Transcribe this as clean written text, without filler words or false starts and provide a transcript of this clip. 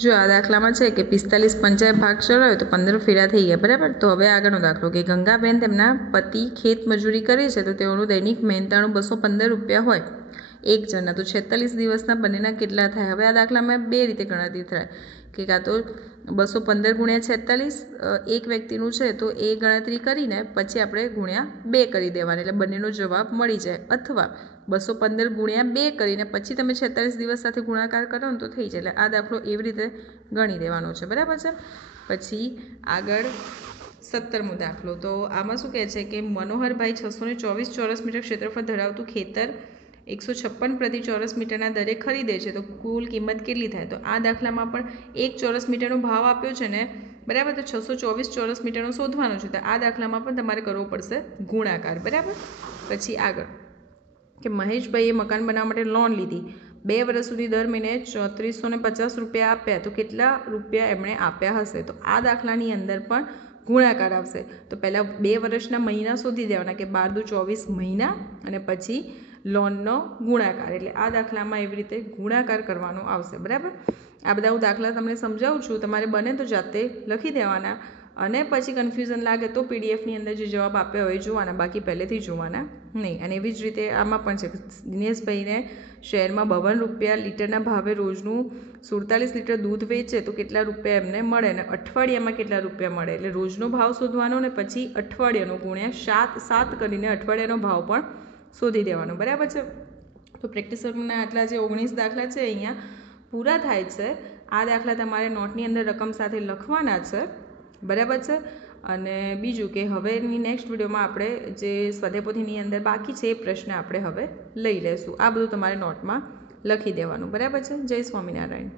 જો આ દાખલામાં છે કે 45 પંચાએ ભાગ ચલાવ્યો તો 15 ફેરા થઈ ગયા, બરાબર। તો હવે આગળનો દાખલો કે ગંગાબેન તેમના પતિ ખેત મજૂરી કરે છે તો તેઓનું દૈનિક મહેનતાણું 215 રૂપિયા હોય એક જણના, તો 46 દિવસના બંનેના કેટલા થાય। હવે આ દાખલામાં બે રીતે ગણતરી થાય કે કાં તો 215 ગુણ્યા 46 એક વ્યક્તિનું છે તો એ ગણતરી કરીને પછી આપણે ગુણ્યા 2 કરી દેવાની, એટલે બંનેનો જવાબ મળી જાય, અથવા 215 ગુણ્યા 2 કરીને પછી તમે 46 દિવસ સાથે ગુણાકાર કરો ને તો થઈ જાય। એટલે આ દાખલો એવી રીતે ગણી દેવાનો છે, બરાબર છે। પછી આગળ 17મો દાખલો, તો આમાં શું કહે છે કે મનોહરભાઈ 624 ચોરસ મીટર ક્ષેત્રફળ ધરાવતું ખેતર 156 પ્રતિ ચોરસ મીટરના દરે ખરીદે છે તો કુલ કિંમત કેટલી થાય। તો આ દાખલામાં પણ 1 ચોરસ મીટરનો ભાવ આપ્યો છે ને, બરાબર। તો 624 ચોરસ મીટરનો શોધવાનો છે, તો આ દાખલામાં પણ તમારે કરવો પડશે ગુણાકાર, બરાબર। પછી આગળ કે મહેશભાઈએ મકાન બનાવવા માટે લોન લીધી, 2 વર્ષ સુધી દર મહિને 3450 રૂપિયા આપ્યા, તો કેટલા રૂપિયા એમણે આપ્યા હશે। તો આ દાખલાની અંદર પણ ગુણાકાર આવશે। તો પહેલાં 2 વર્ષના મહિના શોધી દેવાના કે 12 દુ 24 મહિના, અને પછી લોનનો ગુણાકાર, એટલે આ દાખલામાં એવી રીતે ગુણાકાર કરવાનો આવશે, બરાબર। આ બધા હું દાખલા તમને સમજાવું છું, તમારે બને તો જાતે લખી દેવાના, અને પછી કન્ફ્યુઝન લાગે તો પીડીએફની અંદર જે જવાબ આપ્યા હોય જોવાના, બાકી પહેલેથી જોવાના નહીં। અને એવી જ રીતે આમાં પણ છે દિનેશભાઈને શહેરમાં 52 રૂપિયા લીટરના ભાવે રોજનું 47 લીટર દૂધ વેચે તો કેટલા રૂપિયા એમને મળે, અને અઠવાડિયામાં કેટલા રૂપિયા મળે, એટલે રોજનો ભાવ શોધવાનો ને પછી અઠવાડિયાનો ગુણ્યા 7 કરીને અઠવાડિયાનો ભાવ પણ શોધી દેવાનો, બરાબર છે। તો પ્રેક્ટિસ વર્કના આટલા જે 19 દાખલા છે અહીંયા પૂરા થાય છે। આ દાખલા તમારે નોટની અંદર રકમ સાથે લખવાના છે, બરાબર છે। અને બીજું કે હવેની નેક્સ્ટ વિડીયોમાં આપણે જે સ્વાધ્યાયપોથીની અંદર બાકી છે એ પ્રશ્ન આપણે હવે લઈ લઈશું। આ બધું તમારે નોટમાં લખી દેવાનું, બરાબર છે। જય સ્વામિનારાયણ।